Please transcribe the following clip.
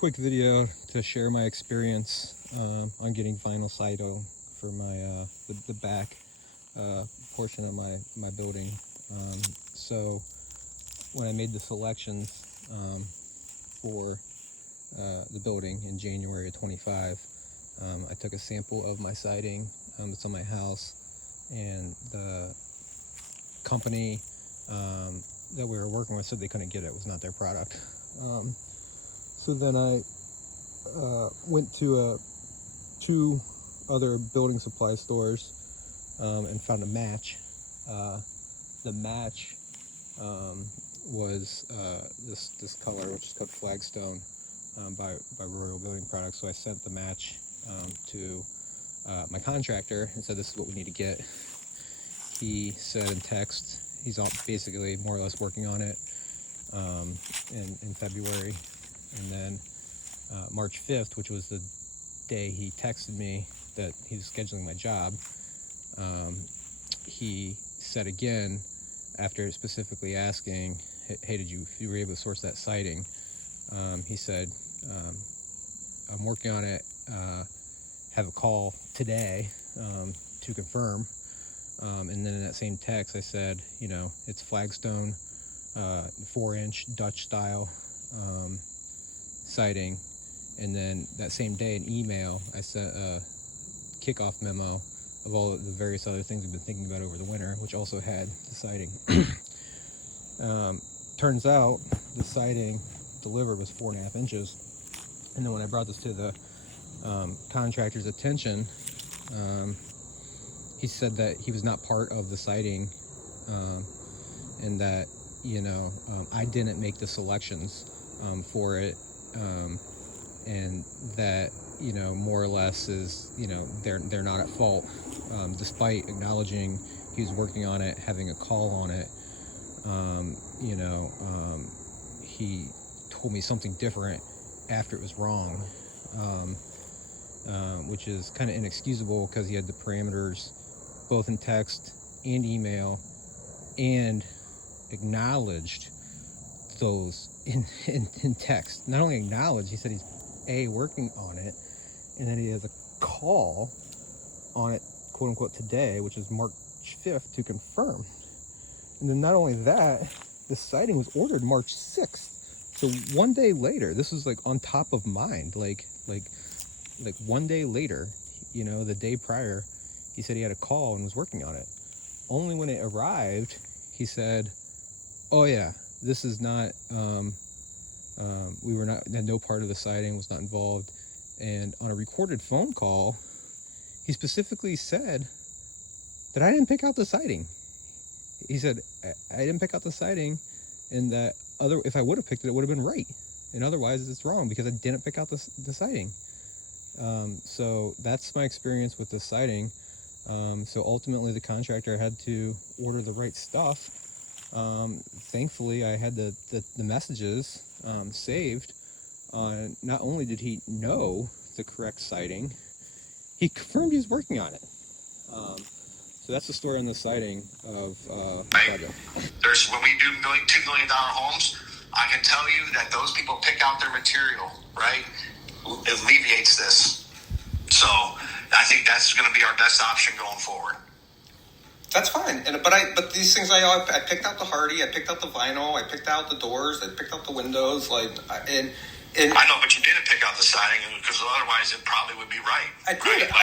quick video to share my experience on getting vinyl siding for my the back portion of my building. So when I made the selections for the building in January of 25, I took a sample of my siding that's on my house, and the company that we were working with said they couldn't get it. It was not their product. So then I went to two other building supply stores and found a match. The match was this color, which is called Flagstone by Royal Building Products. So I sent the match to my contractor and said, this is what we need to get. He said in text he's basically more or less working on it in February. And then March 5th, which was the day he texted me that he was scheduling my job, he said again, after specifically asking, hey, if you were able to source that siding, he said, I'm working on it, have a call today to confirm. And then in that same text I said, it's Flagstone 4-inch Dutch style siding. And then that same day, an email, I sent a kickoff memo of all of the various other things we've been thinking about over the winter, which also had the siding. Turns out the siding delivered was 4.5 inches. And then when I brought this to the contractor's attention, he said that he was not part of the siding, and that I didn't make the selections for it, and that more or less is they're not at fault, despite acknowledging he was working on it, having a call on it. He told me something different after it was wrong, which is kind of inexcusable because he had the parameters both in text and email, and acknowledged those in text. Not only acknowledged, he said he's working on it, and then he has a call on it, quote unquote, today, which is March 5th, to confirm. And then not only that, the siding was ordered March 6th. So 1 day later, this was like on top of mind, like 1 day later, the day prior, he said he had a call and was working on it. Only when it arrived, he said, oh yeah, this is not, no part of the siding was not involved. And on a recorded phone call, he specifically said that I didn't pick out the siding. He said, I didn't pick out the siding, and that if I would have picked it, it would have been right. And otherwise it's wrong because I didn't pick out the siding. So that's my experience with the siding. So ultimately the contractor had to order the right stuff. Thankfully I had the messages saved. Not only did he know the correct siding, he confirmed he was working on it. So that's the story on the siding of the project. When we do $2 million homes, I can tell you that those people pick out their material, right? It alleviates this. So I think that's going to be our best option going forward. That's fine, but these things I picked out the hardy, I picked out the vinyl, I picked out the doors, I picked out the windows, and I know, but you didn't pick out the siding because otherwise it probably would be right. I did. Right?